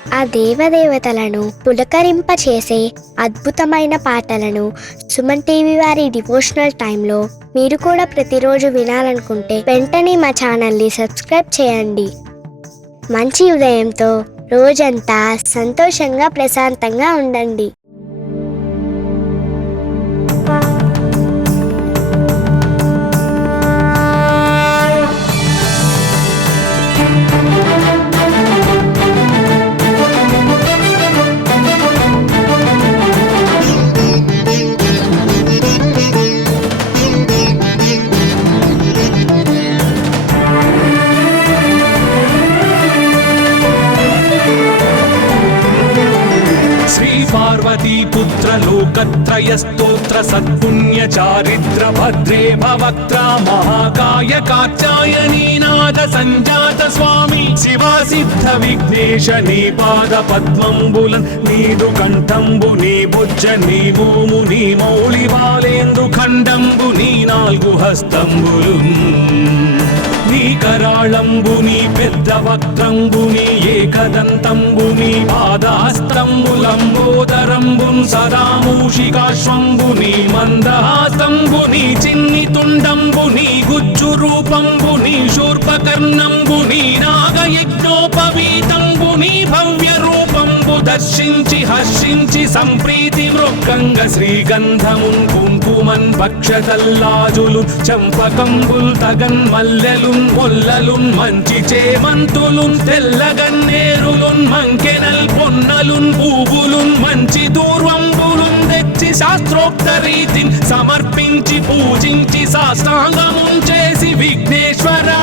ఆ దేవదేవతలను పులకరింపచేసే అద్భుతమైన పాటలను సుమన్ టీవీ వారి డివోషనల్ టైంలో మీరు కూడా ప్రతిరోజు వినాలనుకుంటే వెంటనే మా ఛానల్ని సబ్స్క్రైబ్ చేయండి. మంచి ఉదయంతో రోజంతా సంతోషంగా ప్రశాంతంగా ఉండండి. पार्वतीपुत्र लोकत्रयस्तोत्र सत्पुण्य चारित्र भद्रे भवक्त्रा महाकाय कात्यायनीनाथ संजात स्वामी शिवा सिद्ध विघ्नेश नी पाद पद्मंबुलन नीदु कंठंबु नी भुज नी भूमु नी मौళి బాలేందు ఖండంబు నీ నాలుగు హస్తంబులున్ నీ కరాళంబుని పెద్ద వక్త్రంబుని ఏకదంతంబుని పాదహస్తంబులంబోదరంబున్ సదా మూషికాశ్వంబుని మందహాస్తంబుని చిన్ని తుండంబుని గుజ్జు రూపంబుని శూర్పకర్ణంబుని నాగయజ్ఞోపవీతంబుని భవ్య రూపంబు దర్శించి హర్షించి సంప్రీతి మృక్కంగ శ్రీగంధమున్ కుంకుమన్ పక్షతల్లాజులు చంపకంబుల్ తగన్ మల్లెలున్ మొల్లలున్ మంచి చేమంతులున్ తెల్లగన్నేరులున్ మంకెనల్ పొన్నలున్ పూవులున్ మంచి దూర్వంబులున్ తెచ్చి శాస్త్రోక్త రీతిని సమర్పించి పూజించి సాష్టాంగమున్ చేసి విఘ్నేశ్వరా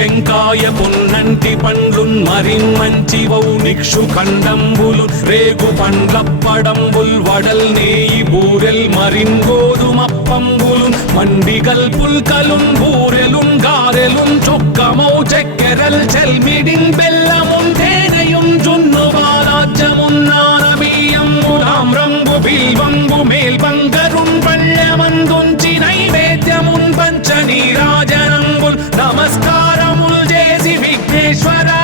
టెంకాయ పొన్నంటి పండ్లున్ మరిన్ మంచివౌ నిక్షు ఖండంబులు రేగు పండ్లప్పడంబుల్ వడల్ నేయి బూరెల్ మరిన్ గోధుమప్పంబులు మండిగల్ పుల్కలున్ బూరెలున్ గారెలున్ చొక్కమౌ చెక్కెరల్ చెల్మిడిన్ బెల్లమున్ తేనెయున్ జున్ను బాలాజ్యమున్ నానబియ్యంబు తామ్రంబు బిల్వంబు మేల్బంగరున్ పళ్ళమందుంచి నైవేద్యమున్ పంచ నీరాజనంబుల్ నమస్కారముల్ చేసి విఘ్నేశ్వరా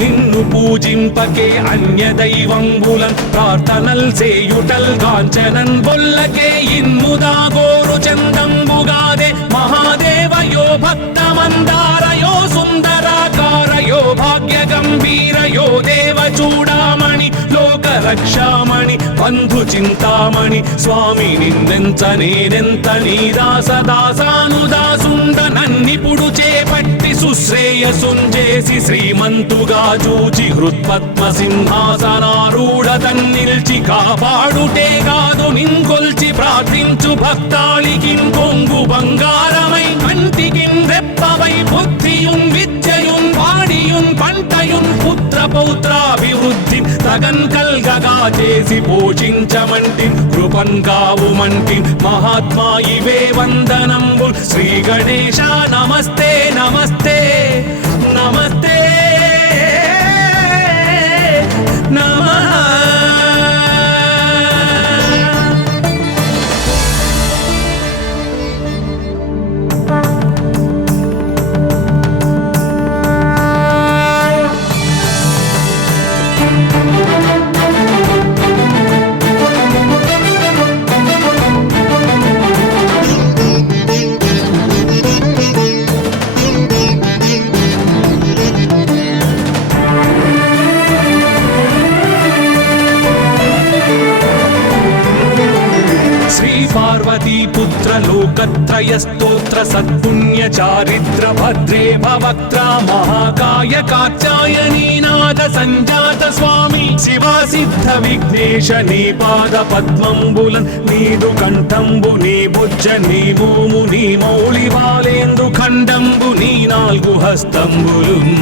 నిన్ను పూజింపకే అన్య దైవంబులన్ ప్రార్థనల్ చేయుటల్ కాంచనన్ బొల్లకే ఇన్ముదా గోరు చందంబుగాదే మహాదేవయో భక్తమందారయో సుందరాకారయో భాగ్య గంభీరయో దేవ చూడామణి లోక రక్షామణి బంధు చింతామణి స్వామి నిన్నెంత నేనెంత నీ దాసదాసానుదాసుండ నన్నిపుడు చేపట్టి సుశ్రేయసుంజేసి శ్రీమంతుగా చూచి హృత్పద్మ సింహాసనారూఢ తన్నిల్చి కాపాడుటే కాదు నింకొల్చి ప్రార్థించు భక్తాళికి కొంగు బంగారమై కంటికి రెప్పవై బుద్ధియున్ విద్యయున్ వాడియున్ పంటయున్ పుత్ర పౌత్రాభివృద్ధి తగన్ కల్గగా చేసి పోషించమంటి కృపన్ కావుమంటి మహాత్మా ఇవే వందనంబుల్ శ్రీ గణేశ నమస్తే నమస్తే నమస్తే నమః. पार्वतीपुत्र लोकत्रयस्तोत्र सत्पुण्य चारित्र भद्रे भवक्त्रा महाकाय कात्यायनीनाथ संजात स्वामी शिवा सिद्ध विघ्नेश नी पाद पद्मंबुलन् नीदु कंठंबु नी भुज नी भूमु नी मौళి బాలేందు ఖండంబు నీ నాలుగు హస్తంబులున్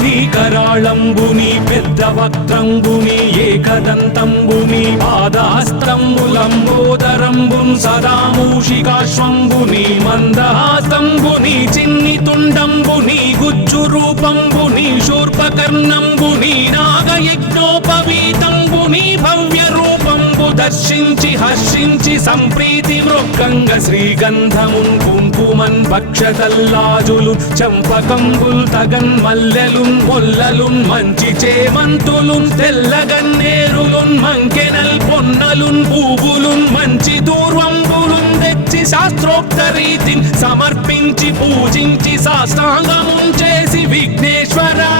నీ కరాళంబుని పెద్ద వక్త్రంబుని ఏకదంతంబుని పాదహస్తంబులంబోదరంబున్ సదా మూషికాశ్వంబుని మందహాస్తంబుని చిన్ని తుండంబుని గుజ్జు రూపంబుని శూర్పకర్ణంబుని నాగయజ్ఞోపవీతంబుని భవ్య రూపంబు దర్శించి హర్షించి సంప్రీతి మృక్కంగ శ్రీగంధమున్ కుంకుమన్ భక్షతల్లాజులు చంపకంబుల్ తగన్ మల్లెలున్ మొల్లలున్ మంచి చేమంతులున్ తెల్లగన్నేరులున్ మంకెనల్ పొన్నలున్ పూవులున్ మంచి దూర్వంబులున్ తెచ్చి శాస్త్రోక్త రీతిని సమర్పించి పూజించి సాష్టాంగమున్ చేసి విఘ్నేశ్వరా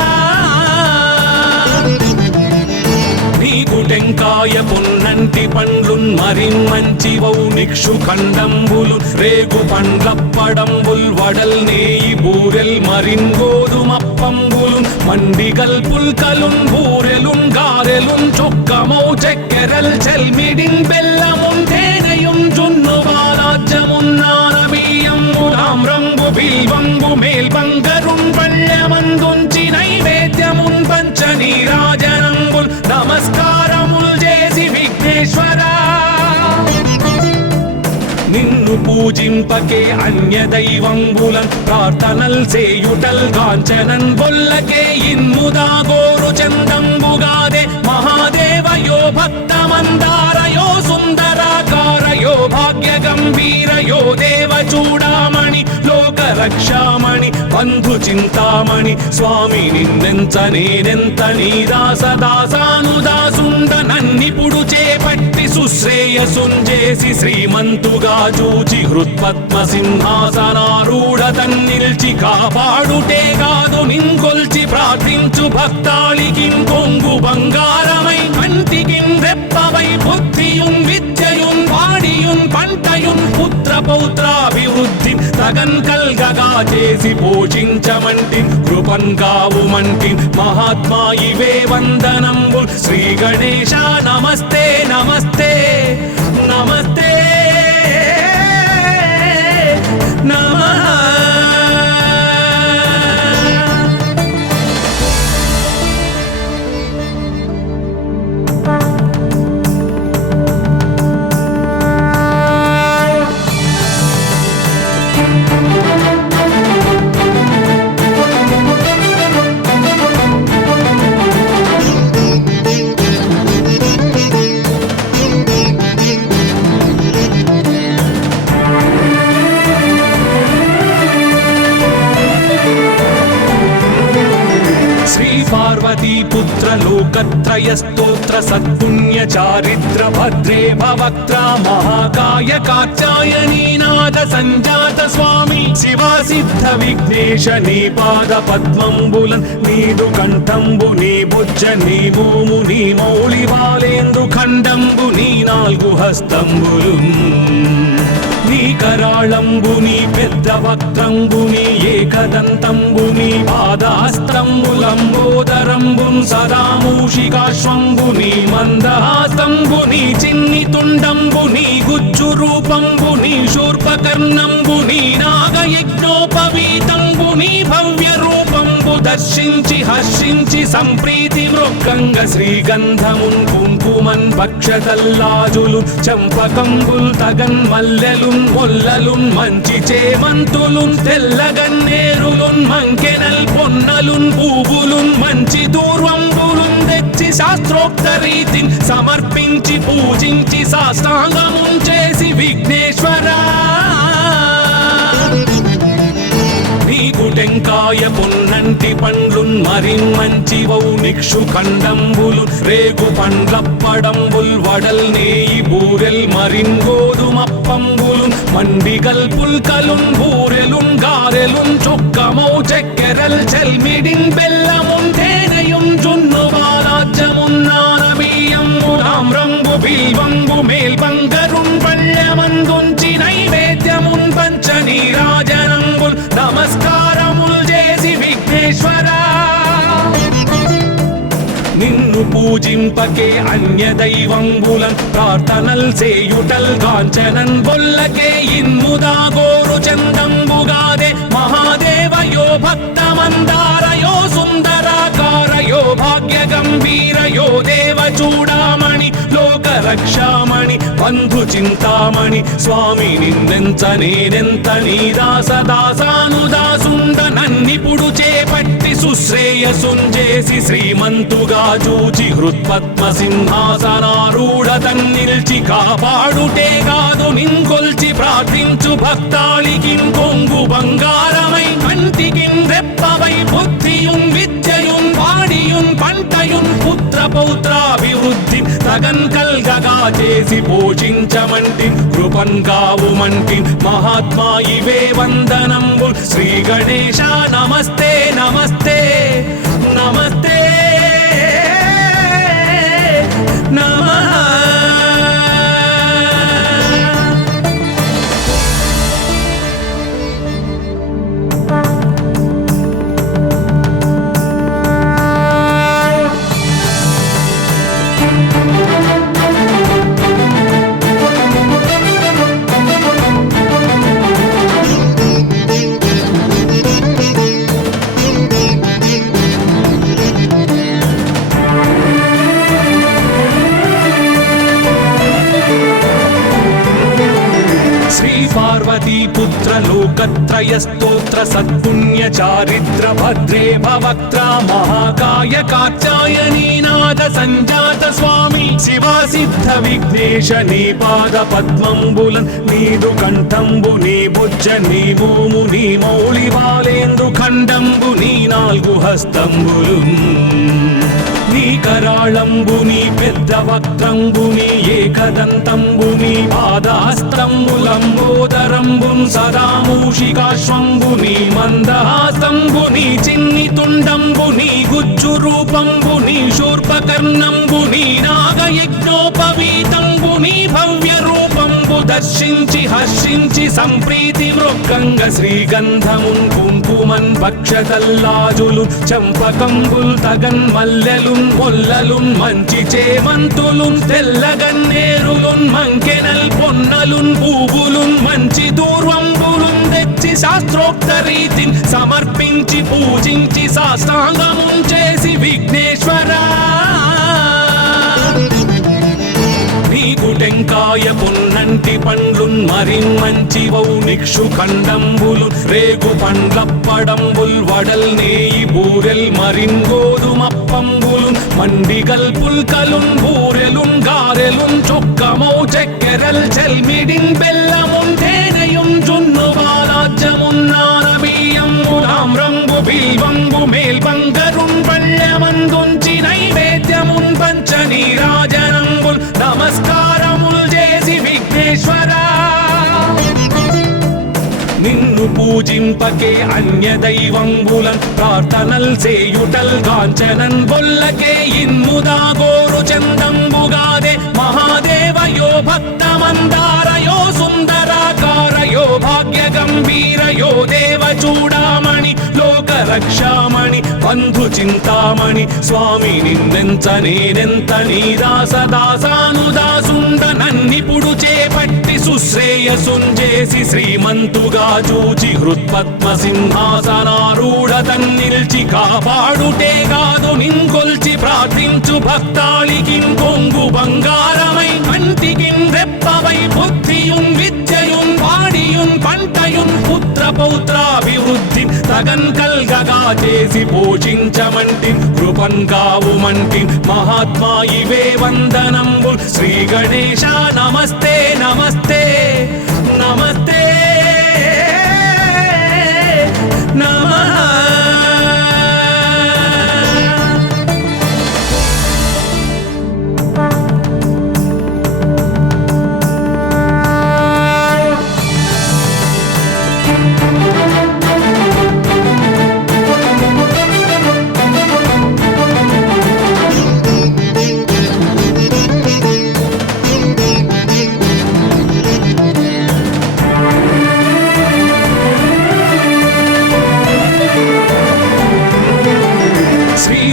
నీకు టెంకాయ పొన్నంటి పండ్లున్ మరిన్మంచివౌ నిక్షు ఖండంబులు రేగు పండ్లప్పడంబుల్ వడల్ నేయి బూరెల్ మరిన్ గోధుమప్పంబులు మండిగల్ పుల్కలున్ బూరెలున్ గారెలున్ చొక్కమౌ చెక్కెరల్ చెల్మిడిన్ బెల్లమున్ తేనెయున్ జున్ను బాలాజ్యమున్ నానబియ్యంబు తామ్రంబు బిల్వంబు మేల్బంగరున్ పళ్ళమందుంచి నైవేద్యమున్ పంచ నీరాజనంబుల్ నమస్కారముల్ చేసి విఘ్నేశ్వరా నిన్ను పూజింపకే అన్య దైవంబులన్ ప్రార్థనల్ సేయుటల్ కాంచనన్ బొల్లకే ఇన్ముదా గోరు చందంబుగాదే మహాదేవయో భక్తమందారయో సుందరాకారయో భాగ్య గంభీరయో దేవ చూడామణి లోక రక్షామణి బంధు చింతామణి స్వామి నిన్నెంత నేనెంత నీ దాసదాసానుదాసుండ నన్నిపుడు చేపట్టి సుశ్రేయసుంజేసి శ్రీమంతుగా చూచి హృత్పద్మ సింహాసనారూఢ తన్నిల్చి కాపాడుటే కాదు నింకొల్చి ప్రార్థించు భక్తాళికి కొంగు బంగారమై కంటికి రెప్పవై బుద్ధియున్ విద్యయున్ వాడియున్ పంటయున్ పుత్ర పౌత్రాభివృద్ధి తగన్ కల్గగా చేసి పోషించమంటి కృపన్ కావుమంటి మహాత్మా ఇవే వందనంబు శ్రీ గణేశ నమస్తే నమస్తే నమస్తే నమః పార్వతీపుత్ర లోకత్రయ స్తోత్ర సత్పుణ్య చారిత్ర భద్రే భవక్త్ర మహాకాయ కాత్యాయనీ నాద సంజాత స్వామి శివా సిద్ధ విఘ్నేశ నీ పాద పద్మంబులన్ నీదు కంఠంబు నీ బుజ్జ నీ భూము నీ మౌళి బాలేందు ఖండంబు నీ నాలుగు హస్తంబులు నీ కరాళంబు నీ పెద్ద వక్త్రంబు నీ ఏకదంతంబు నీ పాదహస్తంబులంబోదరంబున్ సదా మూషికాశ్వంబు నీ మందహాస్తంబు నీ చిన్ని తుండంబు నీ గుజ్జు రూపంబు నీ శూర్పకర్ణంబు నీ నాగయజ్ఞోపవీతంబు నీ భవ్య రూపంబు దర్శించి హర్షించి సంప్రీతి మృక్కంగ శ్రీగంధమున్ కుంకుమన్ భక్షతల్లాజులు చంపకంబుల్ తగన్ మల్లెలున్ మొల్లలున్ మంచి చేమంతులున్ తెల్లగన్నేరులున్ మంకెనల్ పొన్నలున్ పూవులున్ మంచి దూర్వంబులున్ తెచ్చి శాస్త్రోక్త రీతిని సమర్పించి పూజించి సాష్టాంగమున్ చేసి విఘ్నేశ్వరా నీకు టెంకాయ పొన్నంటి పండ్లున్ మరిన్మంచివౌ నిక్షు ఖండంబులు రేగు పండ్లప్పడంబుల్ వడల్ నేయి బూరెల్ మరిన్ గోధుమప్పంబులు మండిగల్ పుల్కలున్ బూరెలున్ గారెలున్ చొక్కమౌ చెక్కెరల్ చెల్మిడిన్ బెల్లమున్ తేనెయున్ జున్ను బాలాజ్యమున్ నానబియ్యంబు తామ్రంబు బిల్వంబు మేల్బంగరున్ పళ్ళమందుంచి నైవేద్యమున్ పంచ నీరాజనంబుల్ నమస్కారముల్ చేసి విఘ్నేశ్వరా నిన్ను పూజింపకే అన్య దైవంబులన్ ప్రార్థనల్ సేయుటల్ కాంచనన్ బొల్లకే ఇన్ముదా గోరు చందంబుగాదే మహాదేవయో భక్తమందారయో సుందరాకారయో భాగ్య గంభీరయో దేవ చూడామణి లోక రక్షామణి బంధు చింతామణి స్వామి నిన్నెంత నేనెంత నీ దాసదాసానుదాసుండ నన్నిపుడు చేపట్టి సుశ్రేయసుంజేసి శ్రీమంతుగా చూచి హృత్పద్మ సింహాసనారూఢ తన్నిల్చి కాపాడుటే కాదు నింకొల్చి ప్రార్థించు భక్తాళికి కొంగు బంగారమై కంటికి రెప్పవై బుద్ధియుం విద్యయుం వాడియుం పంటయుం పుత్ర పౌత్రాభివృద్ధి తగన్ కల్గగా చేసి పోషించమంటి కృపన్ కావుమంటి మహాత్మా ఇవే వందనంబు శ్రీ గణేశ నమస్తే నమస్తే నమస్తే నమః. पार्वतीपुत्र लोकत्रयस्तोत्र सत्पुण्य चारित्र भद्रे भवक्त्रा महाकाय कात्यायनीनाथ संजात स्वामी शिवा सिद्ध विघ्नेश नी पाद पद्मंबुलन् नीदु कंठंबु नी बुज्ज नी भूमु नी मौळि बालेंद्रु खंडंबु नी नाल्गु हस्तंबुलुन् నీ కరాళంబుని పెద్ద వక్త్రంబుని ఏకదంతంబుని పాదహస్తంబులంబోదరంబున్ సదా మూషికాశ్వంబుని మందహాసంబుని చిన్ని తుండంబుని గుజ్జు రూపంబుని శూర్పకర్ణంబుని నాగయజ్ఞోపవీతంబుని భవ్య రూపంబు దర్శించి హర్షించి సంప్రీతి మృగంగ శ్రీగంధమున్ కుంకుమన్ భక్షతల్లాజులు చంపకంబుల్ తగన్ మల్లెలున్ మొల్లలున్ మంచి చేమంతులున్ తెల్లగన్నేరులున్ మంకెనల్ పొన్నలున్ పూవులున్ మంచి దూర్వంబులున్ తెచ్చి శాస్త్రోక్త రీతిని సమర్పించి పూజించి సాష్టాంగమున్ చేసి విఘ్నేశ్వరా నీకు టెంకాయ పొన్నంటి పండ్లున్ మరిన్ మంచివౌ నిక్షు ఖండంబులు రేగు పండ్లప్పడంబుల్ వడల్ నేయి బూరెల్ మరిన్ గోధుమప్పంబులు మండిగల్ పుల్కలున్ బూరెలున్ గారెలున్ చొక్కమౌ చక్కెరల్ చెల్మిడిన్ బెల్లమున్ తేనెయున్ జున్ను బాలాజ్యమున్ నానబియ్యంబులామ్రంబు బిల్వంబు మేల్బంగరున్ పళ్ళమందుంచి నైవేద్యమున్ పంచ నీరాజనంబుల్ నమస్కారముల్ చేసి విఘ్నేశ్వరా నిన్ను పూజింపకే అన్య దైవంబులన్ ప్రార్థనల్ చేయుటల్ కాంచనన్ బొల్లకే ఇన్ముదా గోరు చందంబుగాదే మహాదేవయో భక్తమందారయో సుందరాకారయో భాగ్య గంభీరయో దేవ చూడామణి లోక రక్షామణి బంధు చింతామణి స్వామి నిన్నెంత నేనెంత నీ దాసదాసానుదాసుండ నన్నిపుడు చేపట్టి సుశ్రేయసుంజేసి శ్రీమంతుగా చూచి హృత్పద్మ సింహాసనారూఢ తన్నిల్చి కాపాడుటే కాదు నింకొల్చి ప్రార్థించు భక్తాళికి కొంగు బంగారమై కంటికి రెప్పవై బుద్ధియుం విద్యయుం వాడియుం పంటయుం పుత్ర పౌత్రాభివృద్ధి తగన్ కల్గగా చేసి పోషించమంటి కృపన్ కావుమంటి మహాత్మా ఇవే వందనంబు శ్రీ గణేశ నమస్తే నమస్తే నమస్తే నమః.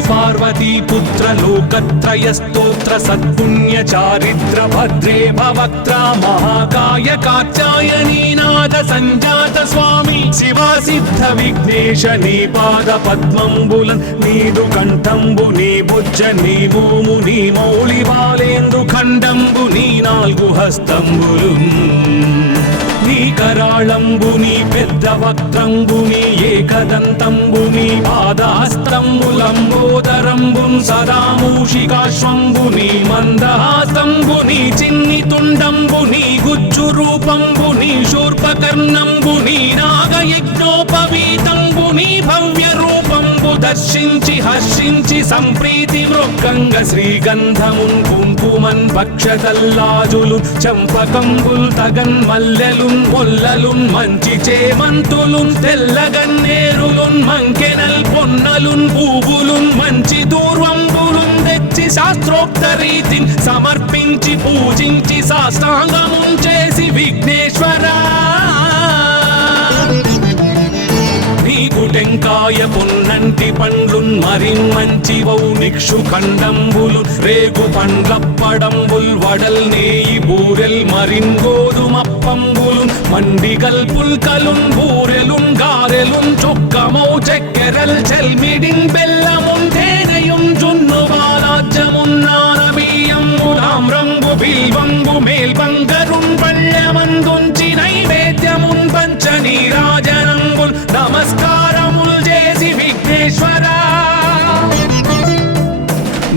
पार्वतीपुत्र लोकत्रयस्तोत्र సత్పుణ్య చారిత్ర భద్రే భవక్త్ర మహాకాయ కాత్యాయనీ నాద సంజాత స్వామి శివా సిద్ధ విఘ్నేశ నీ పాద పద్మంబులన్ నీదు కంఠంబు నీ బుజ్జ నీ భూము నీ మౌళి బాలేందు ఖండంబు నీ నాలుగు హస్తంబులు నీ కరాళంబు నీ పెద్ద వక్త్రంబు నీ ఏకదంతంబు నీ పాదహస్తంబులంబోదరంబున్ సదా మూషికాశ్వంబు నీ మందహాస్తంబు నీ చిన్ని తుండంబు నీ గుజ్జు రూపంబు నీ శూర్పకర్ణంబు నీ నాగయజ్ఞోపవీతంబు నీ భవ్య రూపంబు దర్శించి హర్షించి సంప్రీతి వృక్కంగ శ్రీగంధమున్ కుంకుమన్ భక్షతల్లాజులు చంపకంబుల్ తగన్ మల్లెలున్ మొల్లలున్ మంచి చేమంతులున్ తెల్లగన్నేరులున్ మంకెనల్ పొన్నలున్ పూవులున్ మంచి దూర్వంబులున్ తెచ్చి శాస్త్రోక్త రీతిని సమర్పించి పూజించి సాష్టాంగమున్ చేసి విఘ్నేశ్వరా నీకు టెంకాయ పొన్నంటి పండ్లున్ మరిన్ మంచి వౌనిక్షు ఖండంబులు రేగు పండ్లప్పడంబుల్ వడల్ నేయి బూరెల్ మరిన్ గోధుమప్పంబులు మండిగల్ పుల్కలున్ బూరెలున్ గారెలున్ చొక్కమౌ చెక్కెరల్ చెల్మిడిన్ బెల్లమున్ తేనెయున్ జున్ను బాలాజ్యమున్ నానబియ్యంబులామ్రంబు బిల్వంబు మేల్బంగరున్ పళ్ళమందుంచి నైవేద్యమున్ పంచ నీరాజనంబుల్ నమస్కారముల్ చేసి విఘ్నేశ్వరా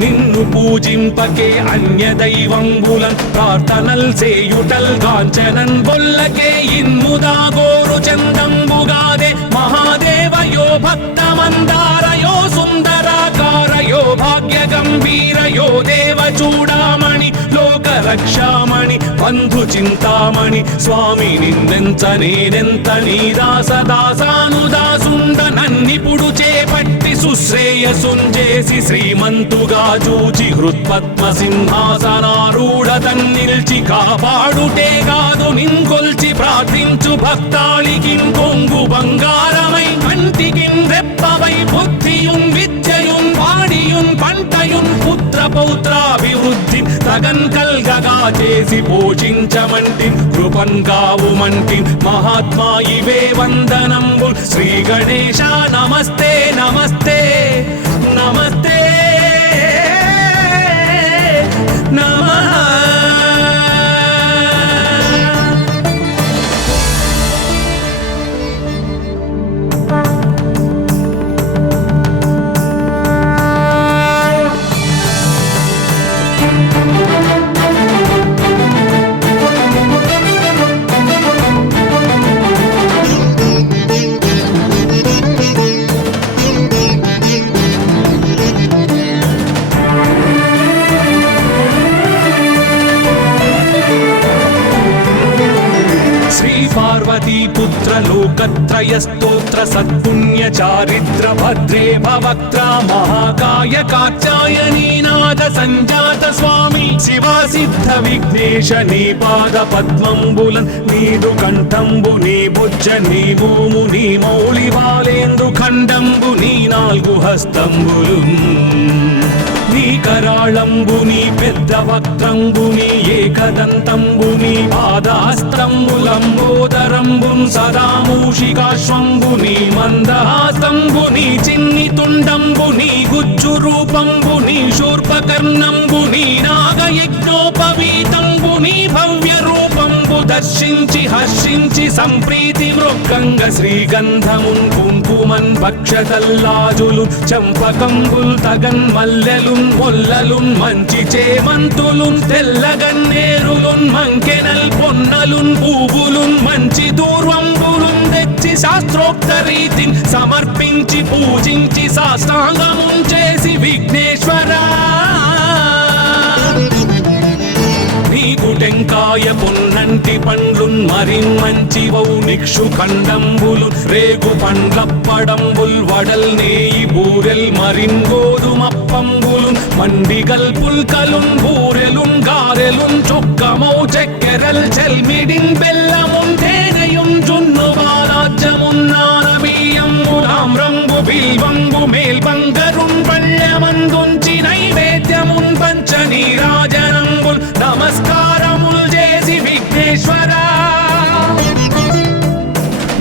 నిన్ను పూజింపకే అన్య దైవంబులన్ ప్రార్థనల్ సేయుటల్ కాంచనన్ బొల్లకే ఇన్ముదా గోరు చందంబుగాదే మహాదేవయో భక్తమందారయో సుందరాకారయో భాగ్య గంభీరయో దేవ చూడామణి లోక రక్షామణి బంధు చింతామణి స్వామి నిన్నెంత నేనెంత నీ దాసదాసానుదాసుండ నన్నిపుడు చేపట్టి సుశ్రేయసుంజేసి శ్రీమంతుగా చూచి హృత్పద్మ సింహాసనారూఢ తన్నిల్చి కాపాడుటే కాదు నింకొల్చి ప్రార్థించు భక్తాళికిం కొంగు బంగారమై కంటికిం రెప్పవై బుద్ధియున్ విద్యయున్ వాడియున్ పంటయున్ పుత్ర పౌత్రాభివృద్ధి తగన్ కల్గగా చేసి పోషించమంటి కృపన్ కావుమంటి మహాత్మా ఇవే వందనంబుల్ శ్రీ గణేశ నమస్తే నమస్తే నమస్తే నమః పుత్ర లోకత్రయ స్తోత్ర సత్పుణ్య చారిత్ర భద్రే భవక్త్ర మహాకాయ కాత్యాయనీ నాద సంజాత స్వామి శివా సిద్ధ విఘ్నేశ నీ పాద పద్మంబులన్ నీదు కంఠంబు నీ బుజ్జ నీ భూము నీ మౌళి బాలేందు ఖండంబు నీ నాలుగు హస్తంబులు నీ కరాళంబు నీ పెద్ద వక్త్రంబు నీ ఏకదంతంబు నీ పాదహస్తంబులంబోదరంబున్ సదా మూషికాశ్వంబు నీ మందహాస్తంబు నీ చిన్ని తుండంబు నీ గుజ్జు రూపంబు నీ శూర్పకర్ణంబు నీ నాగయజ్ఞోపవీతంబు నీ భవ్య రూపంబు దర్శించి హర్షించి సంప్రీతి వృక్కంగ శ్రీగంధమున్ కుంకుమన్ భక్షతల్లాజులు చంపకంబుల్ తగన్ మల్లెలున్ మొల్లలున్ మంచి చేమంతులున్ తెల్లగన్నేరులున్ మంకెనల్ పొన్నలున్ పూవులున్ మంచి దూర్వంబులున్ తెచ్చి శాస్త్రోక్త రీతిని సమర్పించి పూజించి సాష్టాంగమున్ చేసి విఘ్నేశ్వరా నీకు టెంకాయ పొన్నంటి పండ్లున్ మరిన్ మంచి వౌనిక్షు ఖండంబులు రేగు పండ్లప్పడంబుల్ వడల్ నేయి బూరెల్ మరిన్ గోధుమప్పంబులు మండిగల్ పుల్కలున్ బూరెలున్ గారెలున్ చొక్కమౌ చెక్కెరల్ చెల్మిడిన్ బెల్లమున్ తేనెయున్ జున్ను బాలాజ్యమున్ నానబియ్యంబులామ్రంబు బిల్వంబు మేల్బంగరున్ పళ్ళమందుంచి నైవేద్యమున్ పంచ నీరా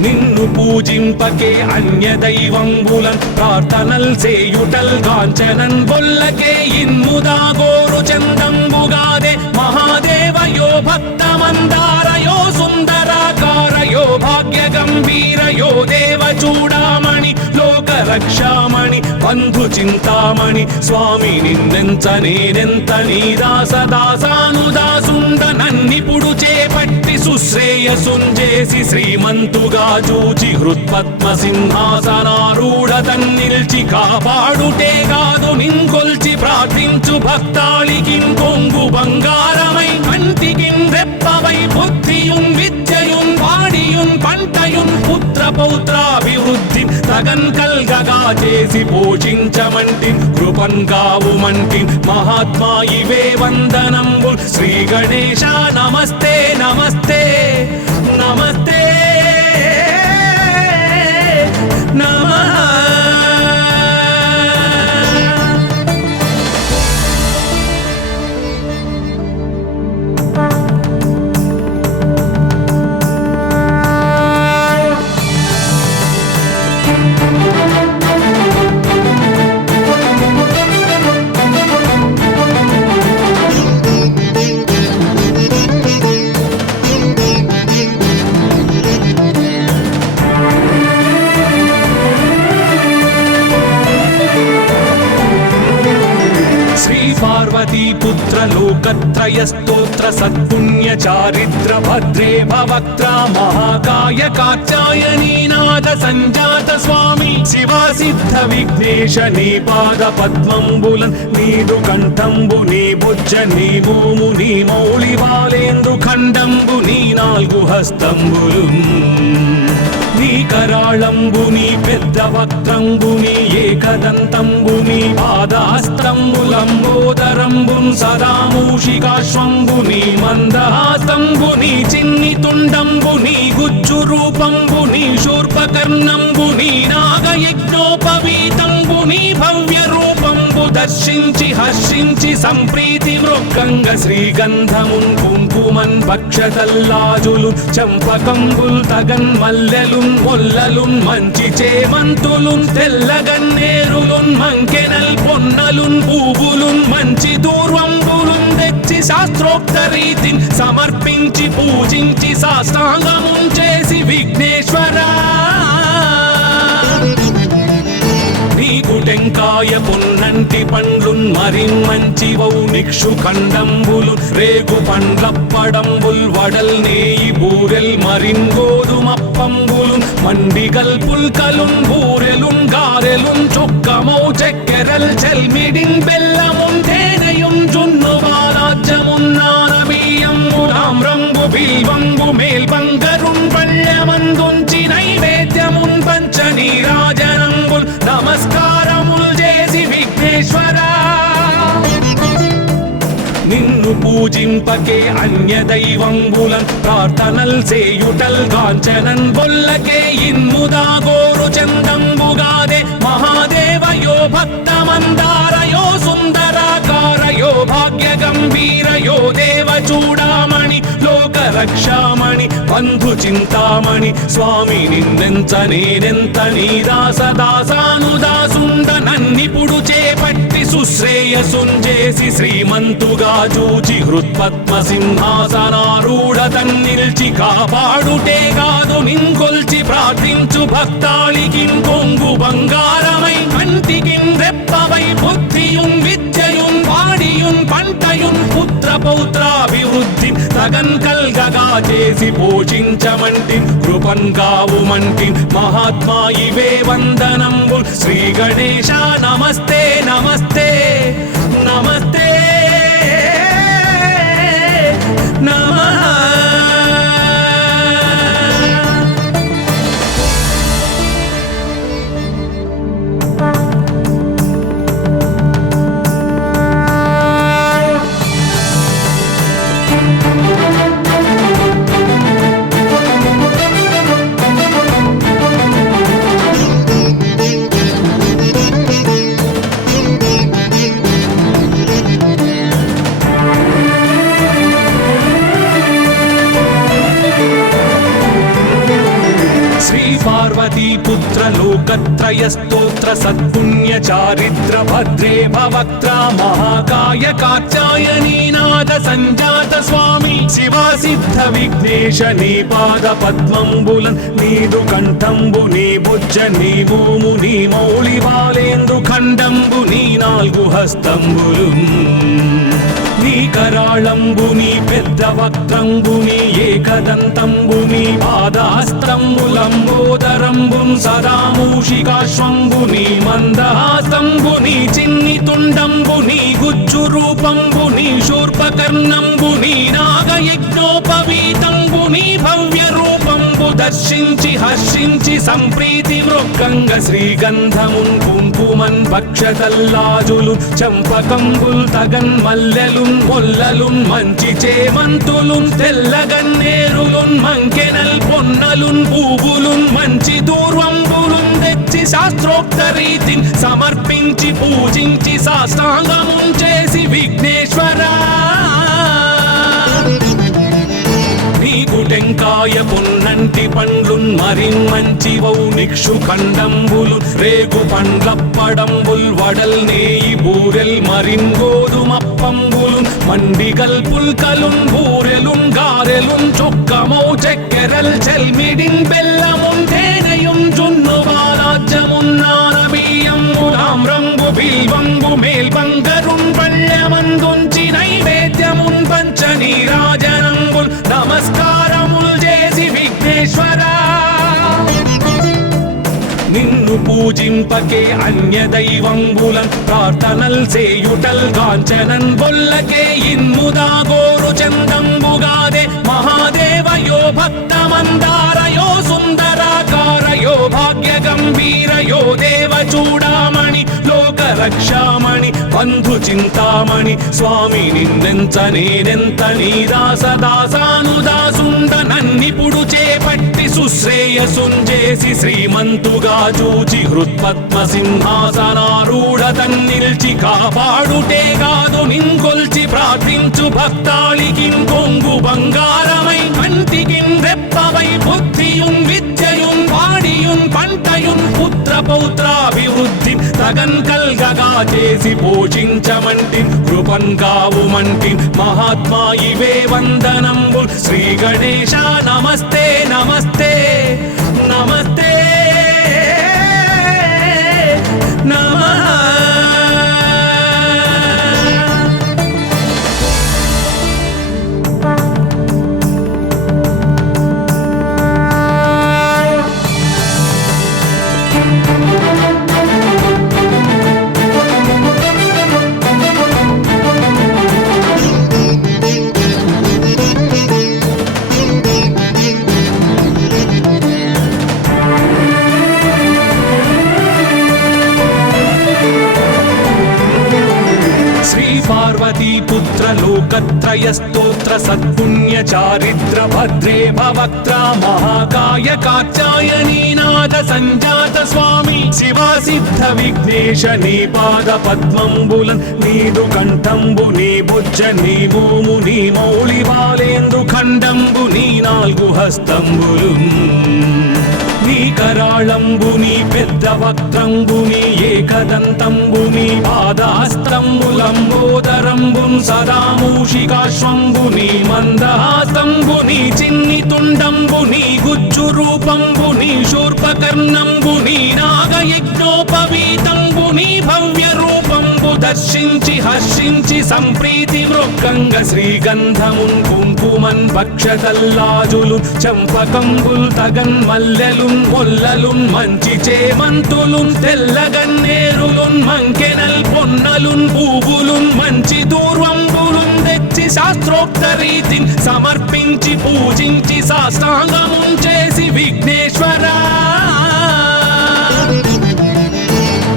నిన్ను పూజింపకే అన్య దైవంబులన్ ప్రార్థనల్ సేయుటల్ కాంచనన్ బొల్లకే ఇన్ముదాగోరు చందంబుగాదే మహాదేవయో భక్తమందారయో సుందరాకారయో భాగ్య గంభీరయో దేవ చూడామణి లోక రక్షామణి బంధు చింతామణి స్వామి నిన్నెంత నేనెంత నీ దాసదాసానుదాసుండ నన్నిపుడు చేపట్టి సుశ్రేయసుంజేసి శ్రీమంతుగా చూచి హృత్పద్మ సింహాసనారూఢ తన్నిల్చి కాపాడుటే కాదు నింకొల్చి ప్రార్థించు భక్తాళికి కొంగు బంగారమై కంటికిన్ రెప్పవై బుద్ధియున్ విద్యయున్ వాడియున్ పంటయున్ పుత్ర పౌత్రాభివృద్ధి తగన్ కల్గగా చేసి పోషించమంటి కృపన్ కావుమంటి మహాత్మా ఇవే వందనంబు శ్రీ గణేశ నమస్తే నమస్తే నమస్తే నమః పార్వతీపుత్ర లోకత్రయ స్తోత్ర సత్పుణ్య చారిత్ర భద్రే భవక్త్ర మహాకాయ కాత్యాయనీనాథ సంజాత స్వామి శివా సిద్ధ విఘ్నేశ నీ పాద పద్మంబులన్ నీదు కంఠంబు నీ బుజ్జ నీ భూము నీ మౌళి బాలేందు ఖండంబు నీ నాలుగు హస్తంబులు నీ కరాళంబుని పెద్ద వక్త్రంబుని ఏకదంతంబుని పాదాస్తంబులంబోదరంబున్ సదా మూషికాశ్వంబుని మందహాస్తంబుని చిన్ని తుండంబుని గుజ్జు రూపంబుని శూర్పకర్ణంబుని నాగయజ్ఞోపవీతంబుని భవ్య రూపంబు దర్శించి హర్షించి సంప్రీతి వృక్కంగ శ్రీగంధమున్ కుంకుమన్ భక్షతల్లాజులు చంపకంబుల్ తగన్ మల్లెలున్ మొల్లలున్ మంచి చేమంతులున్ తెల్లగన్నేరులున్ మంకెనల్ పొన్నలున్ పూవులున్ మంచి దూర్వంబులున్ తెచ్చి శాస్త్రోక్త రీతిని సమర్పించి పూజించి సాష్టాంగమున్ చేసి విఘ్నేశ్వరా నీకు టెంకాయ పొన్నంటి పండ్లున్ మరిన్ మంచివౌ నిక్షు ఖండంబులు రేగు పండ్లప్పడంబుల్ వడల్ నేయి బూరెల్ మరిన్ గోధుమప్పంబులున్ మండిగల్ పుల్కలున్ బూరెలున్ గారెలున్ చొక్కమౌ చెక్కెరల్ చెల్మిడిన్ బెల్లమున్ తేనెయున్ జున్ను బాలాజ్యమున్ నానబియ్యంబు తామ్రంబు బిల్వంబు మేల్బంగరున్ పళ్ళమందుంచి నైవేద్యమున్ పంచ నీరాజనంబుల్ నమస్కారముల్ చేసి విఘ్నేశ్వరా నిన్ను పూజింపకే అన్య దైవంబులన్ ప్రార్థనల్ సేయుటల్ కాంచనన్ బొల్లకే ఇన్ముదాగోరు చందంబుగాదే మహాదేవయో భక్తమందారయో సుందరాకారయో భాగ్య గంభీరయో దేవ చూడామణి లోక రక్షామణి బంధు చింతామణి స్వామి నిన్నెంత నేనెంత నీ దాసదాసానుదాసుండ నన్నిపుడు చేపట్టి సుశ్రేయసుంజేసి శ్రీమంతుగా చూచి హృత్పద్మ సింహాసనారూఢ తన్నిల్చి కాపాడుటే కాదు నింకొల్చి ప్రార్థించు భక్తాళికి కొంగు బంగారమై కంటికిన్ రెప్పవై బుద్ధియున్ విద్యయున్ వాడియున్ పంటయున్ పుత్ర పౌత్రాభివృద్ధి తగన్ కల్గగా చేసి పోషించమంటి కృపన్ కావుమంటి మహాత్మా ఇవే వందనంబు శ్రీ గణేశ నమస్తే నమస్తే నమస్తే నమః पार्वती पुत्र लोकत्रय स्तोत्र सत्पुण्य चारित्र भद्रे भवक्त्रा महाकाय कात्यायनी नाद संजात स्वामी शिवा सिद्ध विघ्नेश नी पाद पद्मंबुलन् नीदु कंठंबु नी भुज नी भूमु नी मौళి బాలేంద్రు ఖండంబు నీ నాలుగు హస్తంబులు నీ కరాళంబు నీ పెద్ద వక్త్రంబు నీ ఏకదంతంబు నీ పాదహస్తంబులంబోదరంబు సదా మూషికాశ్వంబు నీ మందహాస్తంబు నీ చిన్ని తుండంబు నీ గుజ్జు రూపంబు నీ శూర్పకర్ణంబు నీ నాగయజ్ఞోపవీతంబు నీ భవ్య రూపంబు దర్శించి హర్షించి సంప్రీతి మృక్కంగ శ్రీగంధమున్ కుంకుమన్ భక్షతల్లాజులు చంపకంబుల్ తగన్ మల్లెలున్ మొల్లలున్ మంచి చేమంతులున్ తెల్లగన్నేరులున్ మంకెనల్ పొన్నలున్ పూవులున్ మంచి దూర్వంబులున్ తెచ్చి శాస్త్రోక్త రీతిని సమర్పించి పూజించి సాష్టాంగమున్ చేసి విఘ్నేశ్వరా నీకు టెంకాయ పొన్నంటి పండ్లున్ మరిన్ మంచివౌ నిక్షు ఖండంబులు రేగు పండ్లప్పడంబుల్ వడల్ నేయి బూరెల్ మరిన్ గోధుమప్పంబులు మండిగల్ పుల్కలున్ బూరెలున్ గారెలున్ చొక్కమౌ చెక్కెరల్ చెల్మిడిన్ బెల్లమున్ తేనెయున్ జున్ను బాలాజ్యమున్ నానబియ్యంబులామ్రంబు బిల్వంబు మేల్బంగరున్ పళ్ళెమందుంచి నైవేద్యమున్ పంచ నీరాజనంబుల్ నమస్కారముల్ చేసి విఘ్నేశ్వరా నిన్ను పూజింపకే అన్య దైవంబులన్ ప్రార్థనల్ సేయుటల్ కాంచనన్ బొల్లకే ఇన్ముదా గోరు చందంబుగాదే మహాదేవయో భక్తమందారయో సుందరాకారయో భాగ్య గంభీరయో దేవ చూడామణి లోక రక్షామణి బంధు చింతామణి స్వామి నిన్నెంత నేనెంత నీ దాసదాసానుదాసుండ నన్నిపుడు చేపట్టి సుశ్రేయసుంజేసి శ్రీమంతుగా చూచి హృత్పద్మ సింహాసనారూఢ తన్నిల్చి కాపాడుటే కాదు నింకొల్చి ప్రార్థించు భక్తాళికిన్ కొంగు బంగారమై కంటికిన్ రెప్పవై బుద్ధియున్ విద్యయున్ వాడియున్ పంటయున్ పుత్ర పౌత్రాభివృద్ధి తగన్ కల్గగా చేసి పోషించమంటి కృపన్ కావుమంటి మహాత్మా ఇవే వందనంబు శ్రీ గణేశ నమస్తే నమస్తే నమస్తే నమః पार्वती पुत्र लोकत्रय स्तोत्र सत्पुण्य चारित्र भद्रे भवक्त्रा महाकाय कात्यायनी नाद संजात स्वामी शिवा सिद्ध विघ्नेश नी पाद पद्मंबुलन् नीदु कंठंबु नी भुज नी भूमु नी मौళి బాలేంద్రు ఖండంబు నీ నాలుగు హస్తంబులు నీ కరాళంబు నీ పెద్ద వక్త్రంబు నీ ఏకదంతంబు నీ పాదహస్తంబులంబోదరంబు సదా మూషికాశ్వంబు నీ మందహాస్తంబు నీ చిన్ని తుండంబు నీ గుజ్జు రూపంబు నీ శూర్పకర్ణంబు నీ నాగయజ్ఞోపవీతంబు నీ భవ్య రూపంబు దర్శించి హర్షించి సంప్రీతి మృక్కంగ శ్రీగంధమున్ కుంకుమన్ భక్షతల్లాజులు చంపకంబుల్ తగన్ మల్లెలున్ మొల్లలున్ మంచి చేమంతులున్ తెల్లగన్నేరులున్ మంకెనల్ పొన్నలున్ పూవులున్ మంచి దూర్వంబులున్ తెచ్చి శాస్త్రోక్త రీతిని సమర్పించి పూజించి సాష్టాంగమున్ చేసి విఘ్నేశ్వరా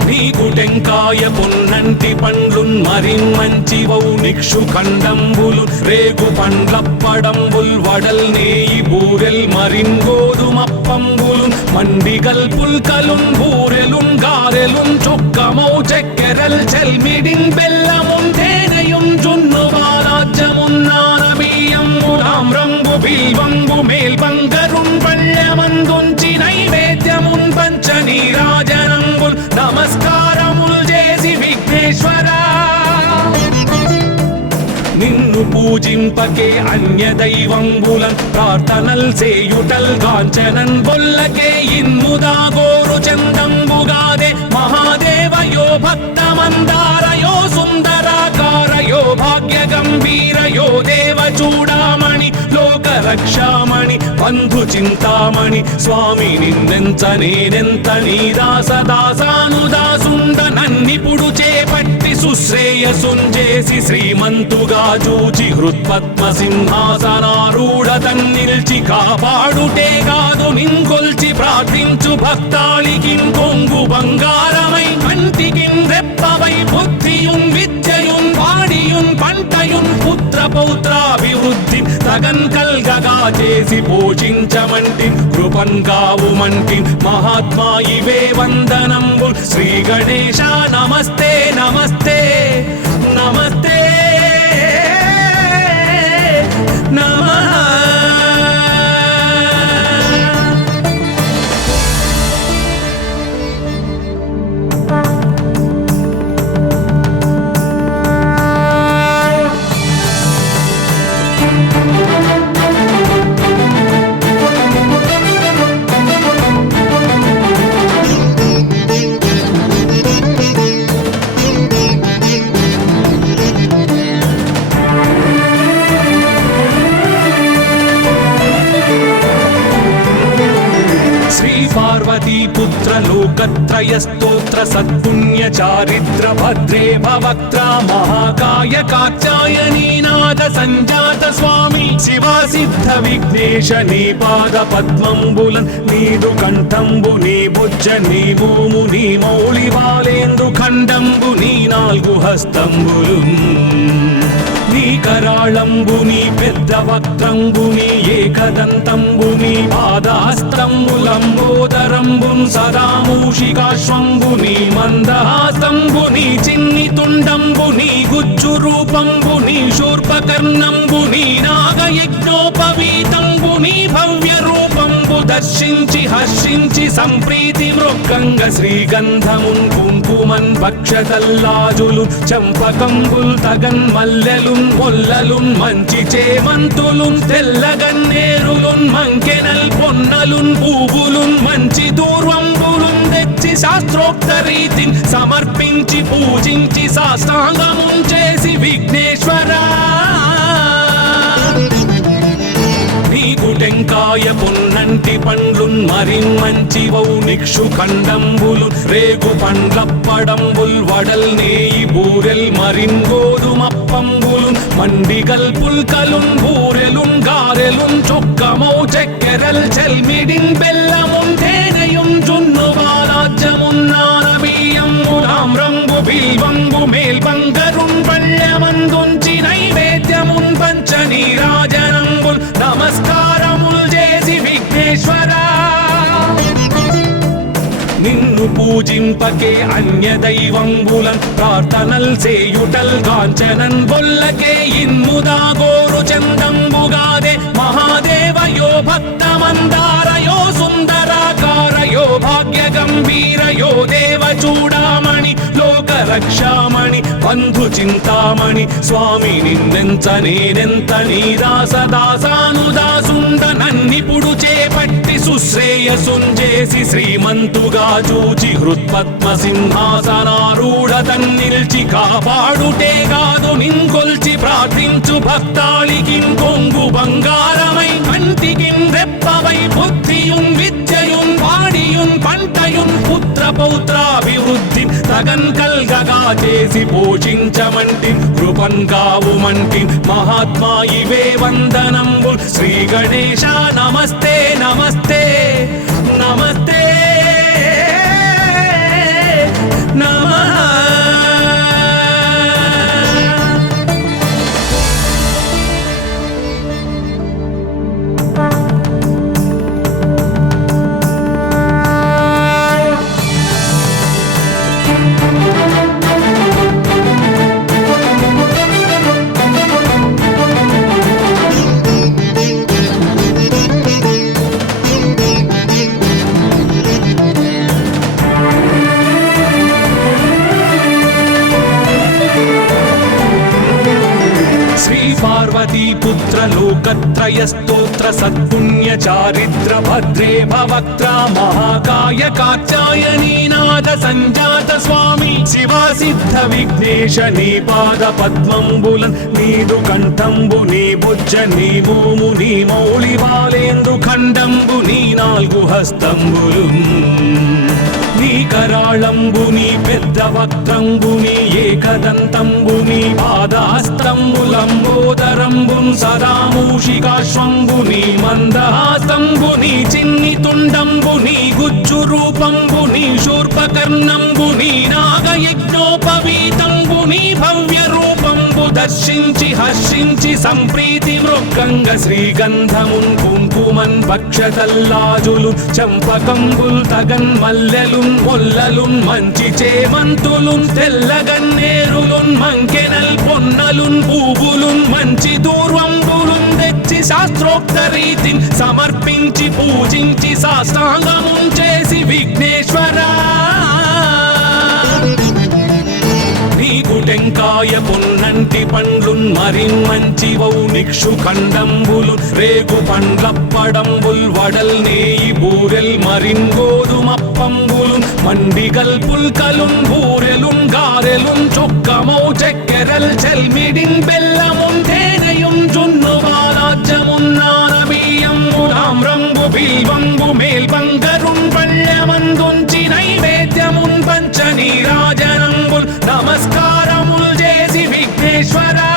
నీకు టెంకాయ పొన్నంటి పండ్లున్ మరిన్ మంచివౌ నిక్షు ఖండంబులు రేగు పండ్లప్పడంబుల్ వడల్ నేయి బూరెల్ మరిన్ గోధుమప్పంబులు మండిగల్ పుల్కలున్ బూరెలున్ గారెలున్ చొక్కమౌ చెక్కెరల్ చెల్మిడిన్ బెల్లమున్ తేనెయున్ జున్ను బాలాజ్యమున్ నానబియ్యంబులామ్రంబు బిల్వంబు మేల్బంగరున్ పళ్ళెమందుంచి నైవేద్య పండ్లున్ నమస్కారముల్ చేసి విఘ్నేశ్వరా నిన్ను పూజింపకే అన్య దైవంబులన్ ప్రార్థనల్ చేయుటల్ కాంచనన్ బొల్లకే ఇన్ముదా గోరు చందంబుగాదే మహాదేవయో భక్తమందారయో సుందరాకారయో భాగ్య గంభీరయో దేవ చూడామణి లోక రక్షామణి బంధు చింతామణి స్వామి నిన్నెంత నేనెంత నీ దాసదాసానుదాసుండ నన్నిపుడు చేపట్టి సుశ్రేయసుంజేసి శ్రీమంతుగా చూచి హృత్పద్మ సింహాసనారూఢ తన్నిల్చి కాపాడుటే కాదు నింకొల్చి ప్రార్థించు భక్తాళికిన్ కొంగు బంగారమై కంటికిన్ రెప్పవై బుద్ధియున్ విద్యయున్ వాడియున్ పంటయున్ పుత్ర పౌత్రాభివృద్ధి తగన్ కల్గగా చేసి పోషించమంటి కృపన్ కావుమంటి మహాత్మా ఇవే వందనంబు శ్రీ గణేశ నమస్తే నమస్తే నమస్తే నమః పార్వతీపుత్ర లోకత్రయ స్తోత్ర సత్పుణ్య చారిత్ర భద్రే భవక్త్ర మహాకాయ కాత్యాయనీనాథ సంజాత స్వామి శివా సిద్ధ విఘ్నేశ నీ పాద పద్మంబులన్ నీదు కంఠంబు నీ బుజ్జ నీ భూము నీ మౌళి బాలేందు ఖండంబు నీ నాలుగు హస్తంబులు నీ కరాళంబుని పెద్ద వక్త్రంబుని ఏకదంతంబుని పాదాస్తంబులంబోదరంబున్ సదా మూషికాశ్వంబుని మందహాసంబుని చిన్ని తుండంబుని గుజ్జు రూపంబుని శూర్పకర్ణంబుని నాగయజ్ఞోపవీతంబుని భవ్య రూపంబు దర్శించి హర్షించి సంప్రీతి మృక్కంగ శ్రీగంధమున్ కుంకుమన్ భక్షతల్లాజులు చంపకంబుల్ తగన్ మల్లెలున్ మొల్లలున్ మంచి చేమంతులున్ తెల్లగన్నేరులున్ మంకెనల్ పొన్నలున్ పూవులున్ మంచి దూర్వంబులున్ తెచ్చి శాస్త్రోక్త రీతిని సమర్పించి పూజించి సాష్టాంగమున్ చేసి విఘ్నేశ్వరా నీకు టెంకాయ పొన్నంటి పండ్లున్ మరిన్మంచివౌ నిక్షు ఖండంబులు రేగు పండ్లప్పడంబుల్ వడల్ నేయి బూరెల్ మరిన్ గోధుమప్పంబులు మండిగల్ పుల్కలున్ బూరెలున్ గారెలున్ చొక్కమౌ చెక్కెరల్ చెల్మిడిన్ బెల్లమున్ తేనెయున్ జున్ను బాలాజ్యమున్ నానబియ్యంబులామ్రంబు బిల్వంబు మేల్బంగరున్ పళ్ళమందుంచి నైవేద్యమున్ పంచ నీరాజనంబుల్ నమస్కారముల్ చేసి విఘ్నేశ్వరా నిన్ను పూజింపకే అన్య దైవంబులన్ ప్రార్థనల్ చేయుటల్ కాంచనన్ బొల్లకే ఇన్ముదా గోరు చందంబుగాదే మహాదేవయో భక్తమందారయో సుందరాకారయో భాగ్య గంభీరయో దేవ చూడామణి లోక రక్షామణి బంధు చింతామణి స్వామి నిన్నెంత నేనెంత నీ దాసదాసానుదాసుండ నన్నిపుడు చేపట్టి సుశ్రేయసుంజేసి శ్రీమంతుగా చూచి హృత్పద్మ సింహాసనారూఢ తన్నిల్చి కాపాడుటే కాదు నింకొల్చి ప్రార్థించు భక్తాళికిన్ కొంగు బంగారమై కంటికిన్ రెప్పవై బుద్ధియున్ విద్యయున్ వాడియున్ పంటయున్ పుత్ర పౌత్రాభివృద్ధి తగన్ కల్గగా చేసి పోషించమంటి కృపన్ కావుమంటి మహాత్మా ఇవే వందనంబు శ్రీ గణేశ నమస్తే నమస్తే నమస్తే నమః లోకత్రయ స్తోత్ర సత్పుణ్య చారిత్ర భద్రే భవక్త్ర మహాకాయ కాత్యాయనీ నాద సంజాత స్వామి శివా సిద్ధ విఘ్నేశ నీ పాద పద్మంబులన్ నీదు కంఠంబు నీ బుజ్జ నీ మోము నీ మౌళి వాలేందు ఖండంబు నీ నాలుగు హస్తంబులు నీ కరాళంబు నీ పెద్ద వక్త్రంబు నీ ఏకదంతంబు నీ పాదహస్తంబులంబోదరంబు సదా మూషికాశ్వంబు నీ మందహాసంబు నీ చిన్ని తుండంబు నీ గుజ్జు రూపంబు నీ శూర్పకర్ణంబు నీ నాగయజ్ఞోపవీతంబు నీ భవ్య రూపంబు దర్శించి హర్షించి సంప్రీతి మృక్కంగ శ్రీగంధమున్ కుంకుమన్ భక్షతల్లాజులు చంపకంబుల్ తగన్ మల్లెలున్ మొల్లలున్ మంచి చేమంతులున్ తెల్లగన్నేరులున్ మంకెనల్ పొన్నలున్ పూవులున్ మంచి దూర్వంబులున్ తెచ్చి శాస్త్రోక్త రీతిని సమర్పించి పూజించి సాష్టాంగమున్ చేసి విఘ్నేశ్వరా నీకు టెంకాయ పొన్నంటి పండ్లున్ మరిన్ మంచివౌ నిక్షు ఖండంబులు రేగు పండ్లప్పడంబుల్ వడల్ నేయి బూరెల్ మరిన్ గోధుమప్పంబులు మండిగల్ పుల్కలున్ బూరెలున్ గారెలున్ చొక్కమౌ చెక్కెరల్ చెల్మిడిన్ బెల్లమున్ తేనెయున్ జున్ను వాలాజ్యమున్ నానబియ్యంబులామ్రంబు బిల్వంబు మేల్బంగరున్ పళ్ళమందుంచి నైవేద్యమున్ పంచ నీరాజనంబుల్ నమస్కారముల్ చేసి విఘ్నేశ్వరా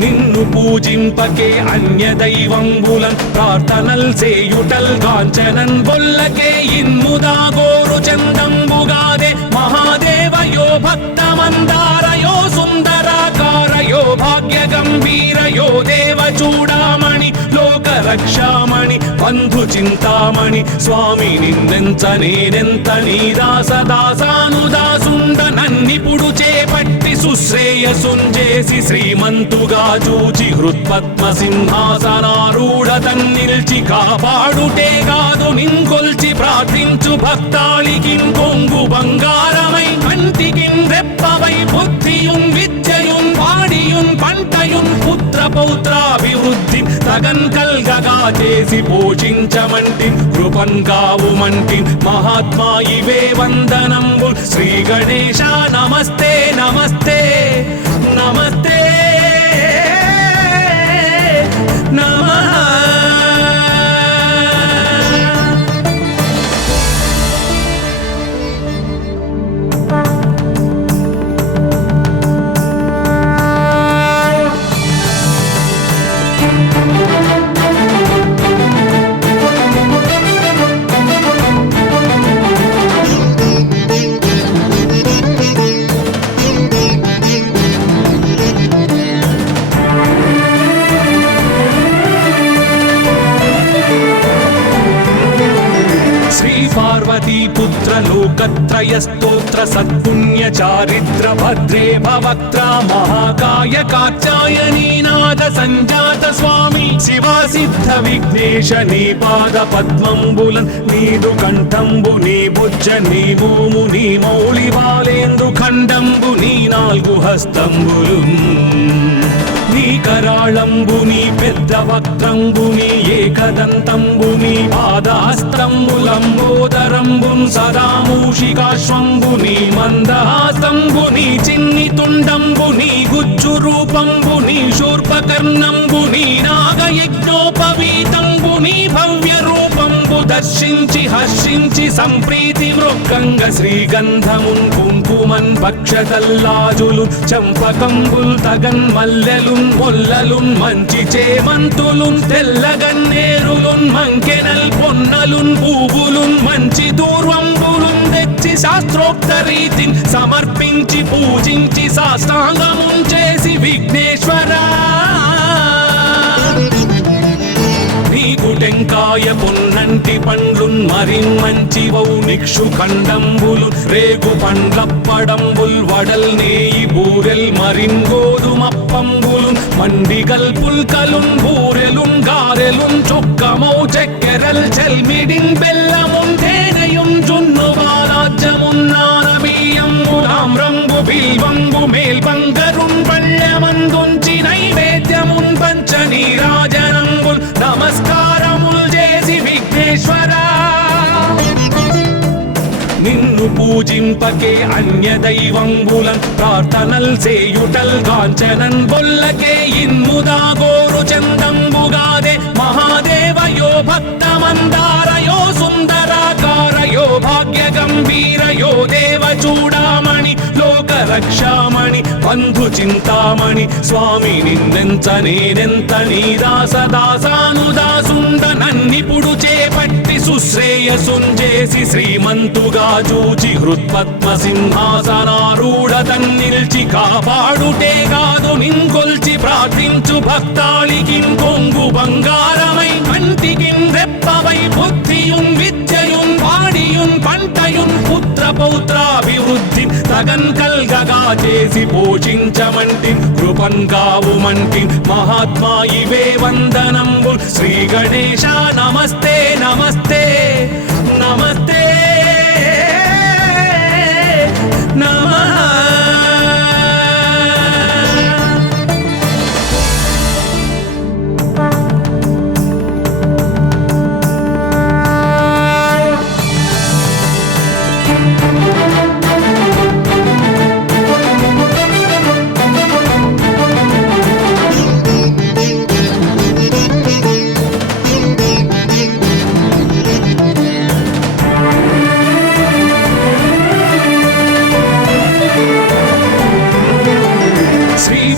నిన్ను పూజింపకే అన్య దైవంబులన్ ప్రార్థనల్ సేయుటల్ కాంచనన్ బొల్లకే ఇన్ముదా గోరు చందంబుగాదే మహాదేవయో భక్తమందారయో సుందరాకారయో భాగ్య గంభీరయో దేవ చూడామణి లోక రక్షామణి బంధు చింతామణి స్వామి నిన్నెంత నేనెంత నీ దాసదాసానుదాసుండ నన్నిపుడు చేపట్టి సుశ్రేయసుంజేసి శ్రీమంతుగా చూచి హృత్పద్మ సింహాసనారూఢ తన్నిల్చి కాపాడుటే కాదు నింకొల్చి ప్రార్థించు భక్తాళికిం కొంగు బంగారమై కంటికిం రెప్పవై బుద్ధియున్ విద్యయున్ వాడియున్ పంటయున్ పుత్ర పౌత్రాభివృద్ధి తగన్ కల్గగా చేసి పోషించమంటి కృపన్ కావుమంటి మహాత్మా ఇవే వందనంబు శ్రీ గణేశ నమస్తే నమస్తే నమస్తే నమః పార్వతీపుత్ర లోకత్రయ స్తోత్ర సత్పుణ్య చారిత్ర భద్రే భవక్త్ర మహాకాయ కాత్యాయనీ నాద సంజాత స్వామి శివా సిద్ధ విఘ్నేశ నీ పాద పద్మంబులన్ నీదు కంఠంబు నీ బుజ్జ నీ మోము నీ మౌళి వాలేందు ఖండంబు నీ నాలుగు హస్తంబులు నీ కరాళంబు నీ పెద్ద వక్త్రంబు నీ ఏకదంతంబు నీ పాదహస్తంబులంబోదరంబు సదా మూషికాశ్వంబు నీ మందహాసంబు నీ చిన్ని తుండంబు నీ గుజ్జు రూపంబు నీ శూర్పకర్ణంబు నీ నాగయజ్ఞోపవీతంబు నీ భవ్య రూపంబు దర్శించి హర్షించి సంప్రీతి మృక్కంగ శ్రీగంధమున్ కుంకుమన్ భక్షతల్లాజులు చంపకంబుల్ తగన్ మల్లెలున్ మొల్లలున్ మంచి చేమంతులున్ తెల్లగన్నేరులున్ మంకెనల్ పొన్నలున్ పూవులున్ మంచి దూర్వంబులున్ తెచ్చి శాస్త్రోక్త రీతిని సమర్పించి పూజించి సాష్టాంగమున్ చేసి విఘ్నేశ్వరా నీకు టెంకాయ పొన్నంటి పండ్లున్ మరిన్ మంచివౌ నిక్షు ఖండంబులు రేగు పండ్లప్పడంబుల్ వడల్ నేయి బూరెల్ మరిన్ గోధుమప్పంబులు మండిగల్ పుల్కలున్ బూరెలున్ గారెలున్ చొక్కమౌ చెక్కెరల్ చెల్మిడిన్ బెల్లమున్ తేనెయున్ జున్ను వాలాజ్యమున్ నానబియ్యంబులామ్రంబు బిల్వంబు మేల్బంగరున్ పళ్ళమందుంచి నైవేద్యము నిన్ను పూజింపకే అన్య దైవంబులన్ ప్రార్థనల్ సేయుటల్ కాంచనన్ బొల్లకే ఇన్ముదాగోరు చందంబుగాదే మహాదేవయో భక్తమందారయో సుందరాకారయో భాగ్య గంభీరయో దేవ చూడామణి లోక రక్షామణి బంధు చింతామణి స్వామి నిన్నెంత నేనెంత నీ దాసదాసానుదాసుండ నన్నిపుడు చేపట్టి సుశ్రేయసుంజేసి శ్రీమంతుగా చూచి హృత్పద్మ సింహాసనారూఢ తన్నిల్చి కాపాడుటే కాదు నింకొల్చి ప్రార్థించు భక్తాళికి కొంగు బంగారమై కంటికి రెప్పవై బుద్ధియున్ విద్యయున్ వాడియున్ పంటయున్ పుత్ర పౌత్రాభివృద్ధి తగన్ కల్గగా చేసి పోషించమంటి కృపన్ కావుమంటి మహాత్మా ఇవే వందనంబు శ్రీ గణేశ నమస్తే నమస్తే నమస్తే నమః.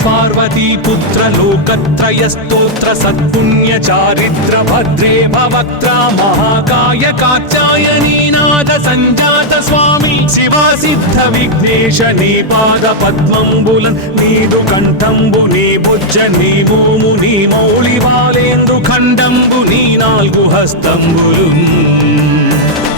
పార్వతీపుత్ర లోకత్రయ స్తోత్ర సత్పుణ్య చారిత్ర భద్రే భవక్త్ర మహాకాయ కాత్యాయనీనాథ సంజాత స్వామి శివా సిద్ధ విఘ్నేశ నీ పాద పద్మంబులన్ నీదు కంఠంబు నీ బుజ్జ నీ భూము నీ మౌళి బాలేందు ఖండంబు నీ నాలుగు హస్తంబులు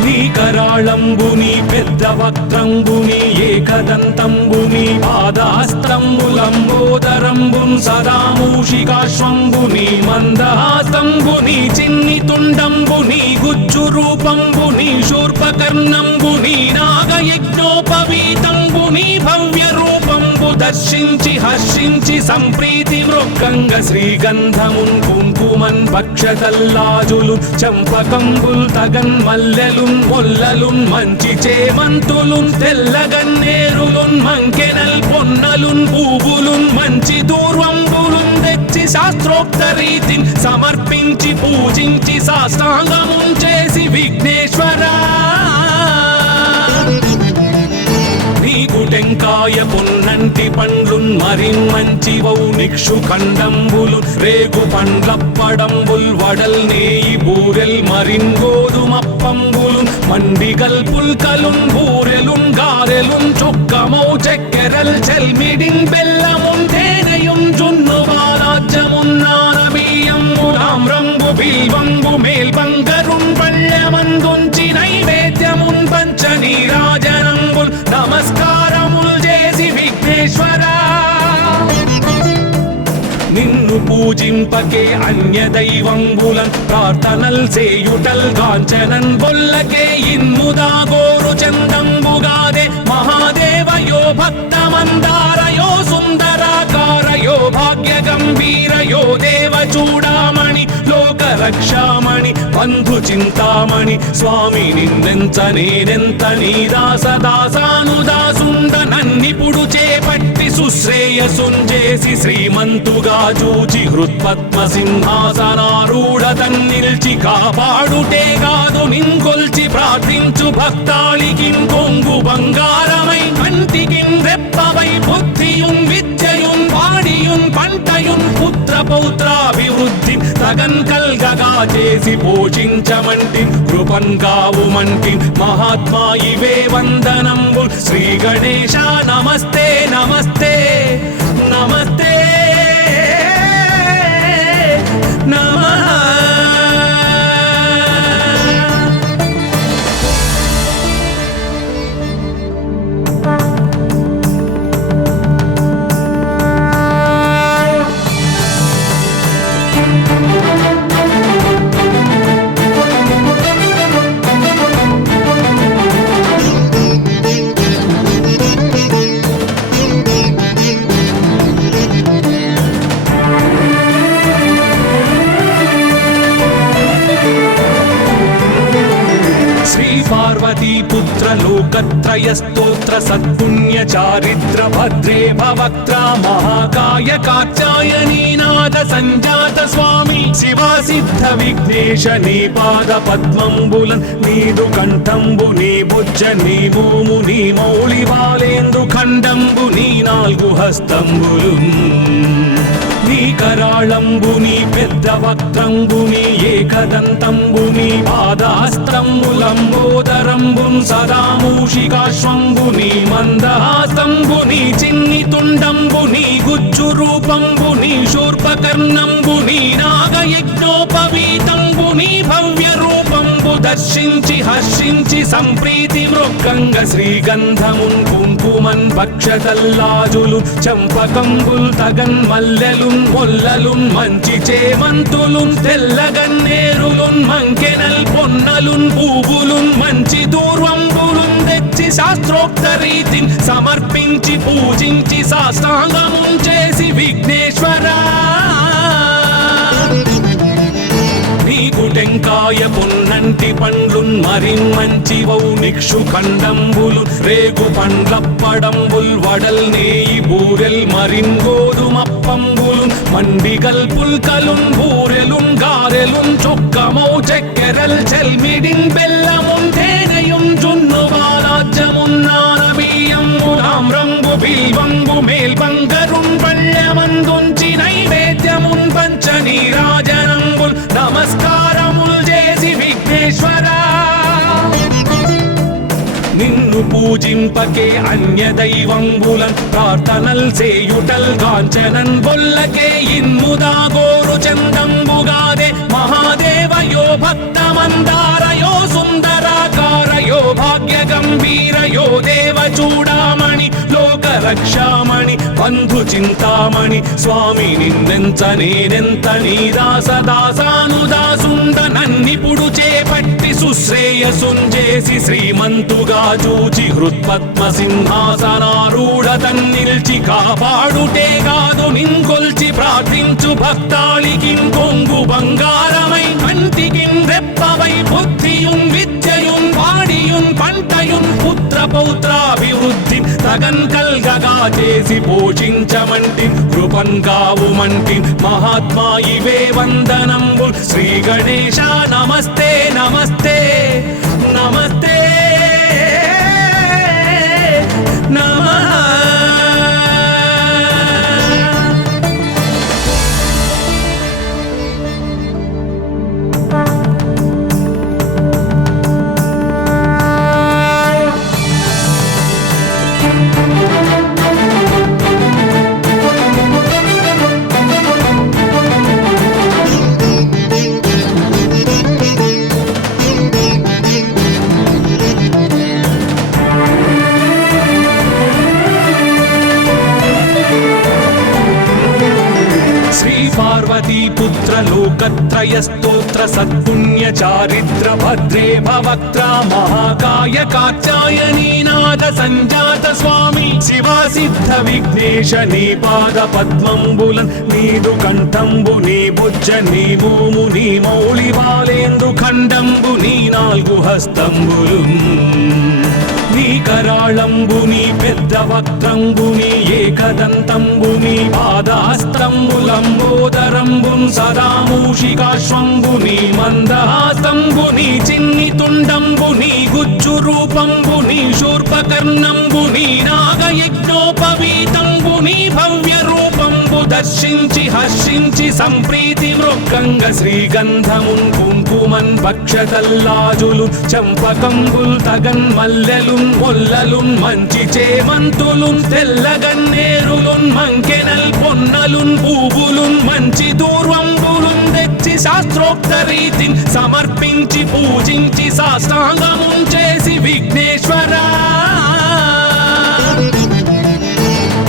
నీ కరాళంబు నీ పెద్ద వక్త్రంబు నీ ఏకదంతంబు నీ పాదాస్త్రంబులంబోదరంబున్ సదా మూషికాశ్వంబు నీ మందహాసంబు నీ చిన్ని తుండంబు నీ గుజ్జు రూపంబు నీ శూర్పకర్ణంబు నీ నాగయజ్ఞోపవీతంబు నీ భవ్య రూపంబు దర్శించి హర్షించి సంప్రీతి మృక్కంగ శ్రీగంధమున్ కుంకుమన్ భక్షతల్లాజులు చంపకంబుల్ తగన్ మల్లెలున్ మొల్లలున్ మంచి చేమంతులున్ తెల్లగన్నేరులున్ మంకెనల్ పొన్నలున్ పూవులున్ మంచి దూర్వంబులున్ తెచ్చి శాస్త్రోక్త రీతిని సమర్పించి పూజించి సాష్టాంగమున్ చేసి విఘ్నేశ్వరా నీకు టెంకాయ పొన్నంటి పండ్లున్ మరిన్మంచివౌ నిక్షు ఖండంబులు రేగు పండ్లప్పడంబుల్ వడల్ నేయి బూరెల్ మరిన్ గోధుమప్పంబులు మండిగల్ పుల్కలున్ బూరెలున్ గారెలున్ చొక్కమౌ చెక్కెరల్ చెల్మిడిన్ బెల్లమున్ తేనెయున్ జున్ను బాలాజ్యమున్ నానబియ్యంబు తామ్రంబు బిల్వంబు మేల్బంగరున్ పళ్ళమందుంచి నైవేద్యమున్ పంచ నీరాజనంబుల్ నమస్కారముల్ చేసి విఘ్నేశ్వరా నిన్ను పూజింపకే అన్య దైవంబులన్ ప్రార్థనల్ సేయుటల్ కాంచనన్ బొల్లకే ఇన్ముదాగోరు చందంబుగాదే మహాదేవయో భక్తమందారయో సుందరాకారయో భాగ్య గంభీరయో దేవ చూడామణి లోక రక్షామణి బంధు చింతామణి స్వామి నిన్నెంత నేనెంత నీ దాసదాసానుదాసుండ నన్నిపుడు చేపట్టి సుశ్రేయసుంజేసి శ్రీమంతుగా చూచి హృత్పద్మ సింహాసనారూఢ తన్నిల్చి కాపాడుటే కాదు నింకొల్చి ప్రార్థించు భక్తాళికి కొంగు బంగారమై కంటికి రెప్పవై బుద్ధియున్ విద్యయున్ వాడియున్ పంటయున్ పుత్ర పౌత్రాభివృద్ధి తగన్ కల్గగా చేసి పోషించమంటి కృపన్ కావుమంటి మహాత్మా ఇవే వందనంబు శ్రీ గణేశ నమస్తే నమస్తే నమస్తే నమః. శ్రీ పార్వతీ పుత్ర లోకత్రయ స్తోత్ర సత్పుణ్య చారిత్ర భద్రే భవక్త్ర మహాకాయ కాత్యాయనీనాథ సంజాత స్వామి శివా సిద్ధ విఘ్నేశ నీ పాద పద్మంబులన్ నీదు కంఠంబు నీ బుజ్జ నీ భూము నీ మౌళి బాలేందు ఖండంబు నీ నాలుగు హస్తంబులు నీ కరాళంబుని పెద్ద వక్త్రంబుని ఏకదంతంబుని పాదాస్తంబులంబోదరంబున్ సదా మూషికాశ్వంబుని మందహాస్తంబుని చిన్ని తుండంబుని గుజ్జు రూపంబుని శూర్పకర్ణంబుని నాగయజ్ఞోపవీతంబుని భవ్య రూపంబు దర్శించి హర్షించి సంప్రీతి మృక్కంగ శ్రీగంధమున్ కుంకుమన్ భక్షతల్లాజులు చంపకంబుల్ తగన్ మల్లెలున్ మొల్లలున్ మంచి చేమంతులున్ తెల్లగన్నేరులున్ మంకెనల్ పొన్నలున్ పూవులున్ మంచి దూర్వంబులున్ తెచ్చి శాస్త్రోక్త రీతిని సమర్పించి పూజించి సాష్టాంగమున్ చేసి విఘ్నేశ్వరా నీకు టెంకాయ పొన్నంటి పండ్లున్ మరిన్ మంచి వౌ నిక్షు ఖండంబులు రేగు పండ్లప్పడంబుల్ వడల్ నేయి బూరెల్ మరిన్ గోధుమప్పంబులు మండిగల్ పుల్కలున్ బూరెలున్ గారెలున్ చొక్కమౌ చెక్కెరల్ చెల్మిడిన్ బెల్లమున్ తేనెయున్ జున్ను బాలాజ్యమున్ నానబియ్యంబులామ్రంబు బిల్వంబు మేల్బంగరున్ పళ్ళమందుంచి నైవేద్యమున్ పంచ నీరాజనంబుల్ నమస్కారముల్ చేసి విఘ్నేశ్వరా నిన్ను పూజింపకే అన్య దైవంబులన్ ప్రార్థనల్ సేయుటల్ కాంచనన్ బొల్లకే ఇన్ముదా గోరు చందంబుగాదే మహాదేవయో భక్తమందారయో సుందరాకారయో భాగ్య గంభీరయో దేవ చూడామణి లోక రక్షామణి బంధు చింతామణి స్వామి నిన్నెంత నేనెంత నీ దాసదాసానుదాసుండ నన్నిపుడు చేపట్టి సుశ్రేయసుంజేసి శ్రీమంతుగా చూచి హృత్పద్మ సింహాసనారూఢ తన్నిల్చి కాపాడుటే కాదు నింకొల్చి ప్రార్థించు భక్తాళికిన్ కొంగు బంగారమై కంటికిన్ రెప్పవై బుద్ధియున్ విద్యయున్ వాడియున్ పంటయున్ పుత్ర పౌత్రాభివృద్ధి తగన్ కల్గగా చేసి పోషించమంటి కృపన్ కావుమంటి మహాత్మా ఇవే వందనంబు శ్రీ గణేశ నమస్తే నమస్తే నమస్తే నమః పార్వతీ పుత్ర లోకత్రయ స్తోత్ర సత్పుణ్య చారిత్ర భద్రే భవక్త్ర మహాకాయ కాత్యాయనీనాథ సంజాత స్వామి శివా సిద్ధ విఘ్నేశ నీ పాద పద్మంబులన్ నీదు కంఠంబు నీ బుజ్జ నీ భూము నీ మౌళి బాలేందు ఖండంబు నీ నాలుగు హస్తంబులు నీ కరాళంబుని పెద్ద వక్త్రంబుని ఏకదంతంబుని పాదాస్తంబులంబోదరంబున్ సదా మూషికాశ్వంబుని మందహాస్తంబుని చిన్ని తుండంబుని గుజ్జు రూపంబుని శూర్పకర్ణంబుని నాగయజ్ఞోపవీతంబుని భవ్య రూపంబు దర్శించి హర్షించి సంప్రీతి మృక్కంగ శ్రీగంధమున్ కుంకుమన్ భక్షతల్లాజులు చంపకంబుల్ తగన్ మల్లెలున్ మొల్లలున్ మంచి చేమంతులున్ తెల్లగన్నేరులున్ మంకెనల్ పొన్నలున్ పూవులున్ మంచి దూర్వంబులున్ తెచ్చి శాస్త్రోక్త రీతిని సమర్పించి పూజించి సాష్టాంగమున్ చేసి విఘ్నేశ్వరా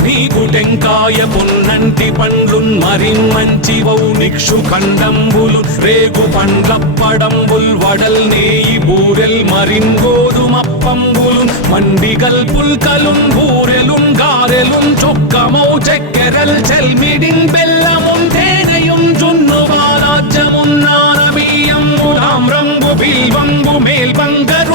నీకు టెంకాయ పొన్నంటి పండ్లున్ మరిన్ మంచి వౌ నిక్షు ఖండంబులు రేగు పండ్లప్పడంబుల్ వడల్ నేయి బూరెల్ మరిన్ గోధుమప్పంబులు మండిగల్ పుల్కలున్ బూరెలున్ గారెలున్ చొక్కమౌ చెక్కెరల్ చెల్మిడిన్ బెల్లమున్ తేనెయున్ జున్ను బాలాజ్యమున్ నానబియ్యంబులామ్రంబు బిల్వంబు మేల్బంగరు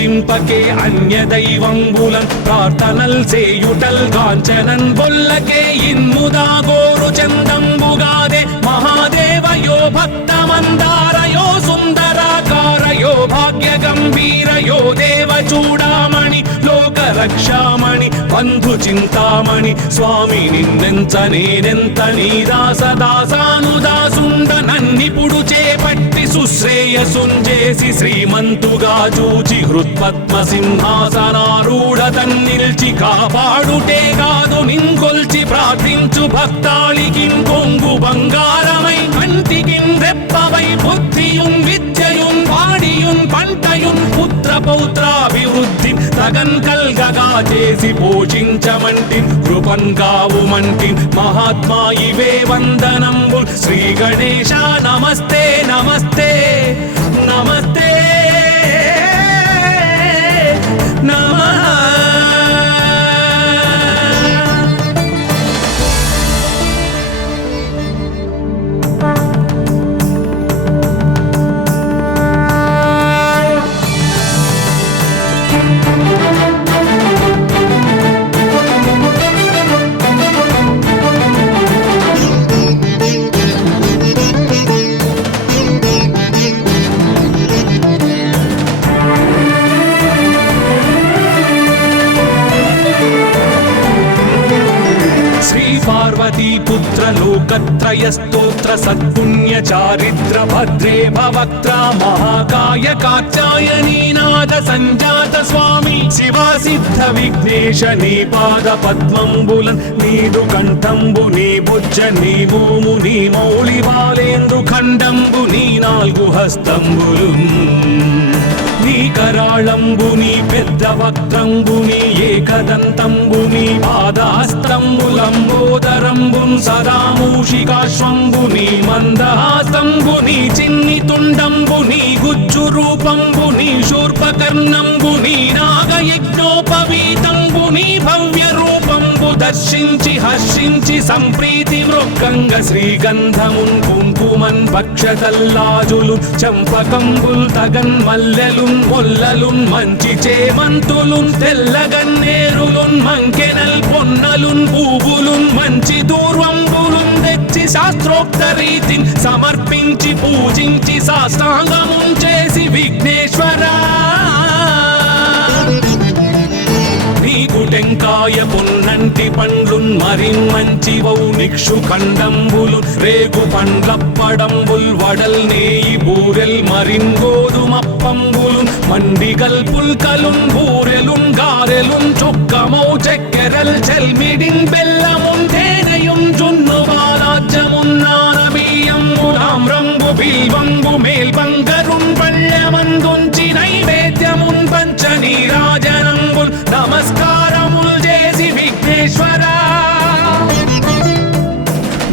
పూజింపకే అన్య దైవంబులన్ ప్రార్థనల్ చేయుటల్ కాంచనన్ బొల్లకే ఇన్ముదా గోరు చందంబుగాదే మహాదేవయో భక్తమందారయో సుందరాకారయో భాగ్య గంభీరయో దేవ చూడామణి లోక రక్షామణి బంధు చింతామణి స్వామి నిన్నెంత నేనెంత నీ దాసదాసానుదాసుండ నన్నిపుడు చేపట్టి సుశ్రేయసుంజేసి శ్రీమంతుగా చూచి హృత్పద్మ సింహాసనారూఢ తన్నిల్చి కాపాడుటే కాదు నింకొల్చి ప్రార్థించు భక్తాళికి కొంగు బంగారమై కంటికిన్ రెప్పవై బుద్ధియున్ విద్యయున్ వాడియున్ పంటయున్ పుత్ర పౌత్రాభివృద్ధి తగన్ కల్గగా చేసి పోషించమంటి కృపన్ కావుమంటి మహాత్మా ఇవే వందనంబు శ్రీ గణేశ నమస్తే నమస్తే నమస్తే నమః. पार्वतीपुत्र लोकत्रयस्तोत्र सत्पुण्य चारित्र भद्रे भवक्त्रा महाकाय कात्यायनीनाद संजात स्वामी शिवा सिद्ध विघ्नेश नी पाद पद्मंबुलन् नीदु कंठंबु नी बुज्ज नी भूमु नी मौळि बालेंद्रु खंडंबु नी नाल्गु हस्तंबुलुन् నీ కరాళంబుని పెద్ద వక్త్రంబుని ఏకదంతంబుని పాదాస్తంబులంబోదరంబున్ సదా మూషికాశ్వంబుని మందహాసంబుని చిన్ని తుండంబుని గుజ్జు రూపంబుని శూర్పకర్ణంబుని నాగయజ్ఞోపవీతంబుని భవ్య రూపంబు దర్శించి హర్షించి సంప్రీతి మృక్కంగ శ్రీగంధమున్ కుంకుమన్ భక్షతల్లాజులు చంపకంబుల్ తగన్ మల్లెలున్ మొల్లలున్ మంచి చేమంతులున్ తెల్లగన్నేరులున్ మంకెనల్ పొన్నలున్ పూవులున్ మంచి దూర్వంబులున్ తెచ్చి శాస్త్రోక్త రీతిని సమర్పించి పూజించి సాష్టాంగమున్ చేసి విఘ్నేశ్వరా నీకు టెంకాయ పొన్నంటి పండ్లున్ మరిన్ మంచివౌ నిక్షు ఖండంబులు రేగు పండ్లప్పడంబుల్ వడల్ నేయి బూరెల్ మరిన్ గోధుమప్పంబులు మండిగల్ పుల్కలున్ బూరెలున్ గారెలున్ చొక్కమౌ చక్కెరల్ చెల్మిడిన్ బెల్లమున్ తేనెయున్ జున్ను బాలాజ్యమున్ నానబియ్యంబు తామ్రంబు బిల్వంబు మేల్బంగరున్ పళ్ళమందుంచి నైవేద్యమున్ పంచ నీరాజనంబుల్ నమస్కారముల్ చేసి విఘ్నేశ్వరా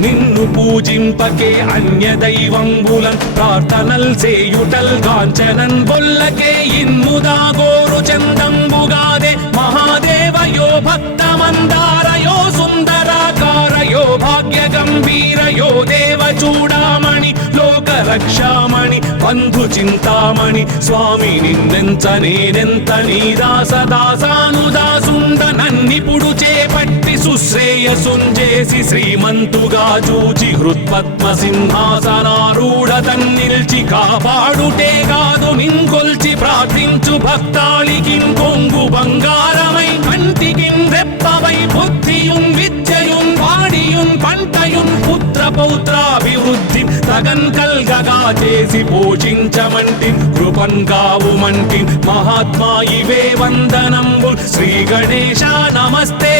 నిన్ను పూజింపకే అన్య దైవంబులన్ ప్రార్థనల్ చేయుటల్ కాంచనన్ బొల్లకే ఇన్ముదా గోరు చందంబుగాదే మహాదేవయో భక్తమందారయో సుందరాకారయో భాగ్య గంభీరయో దేవ చూడామణి లోక రక్షామణి బంధు చింతామణి స్వామి నిన్నెంత నేనెంత నీ దాసదాసానుదాసుండ నన్నిపుడు చేపట్టి సుశ్రేయసుంజేసి శ్రీమంతుగా చూచి హృత్పద్మ సింహాసనారూఢ తన్నిల్చి కాపాడుటే కాదు నింకొల్చి ప్రార్థించు భక్తాళికి కొంగు బంగారమై కంటికిన్ రెప్పవై బుద్ధియున్ విద్యయున్ వాడియున్ పంటయున్ పుత్ర పౌత్రాభివృద్ధి తగన్ కల్గగా చేసి పోషించమంటి కృపన్ కావుమంటి మహాత్మా ఇవే వందనంబు శ్రీ గణేశ నమస్తే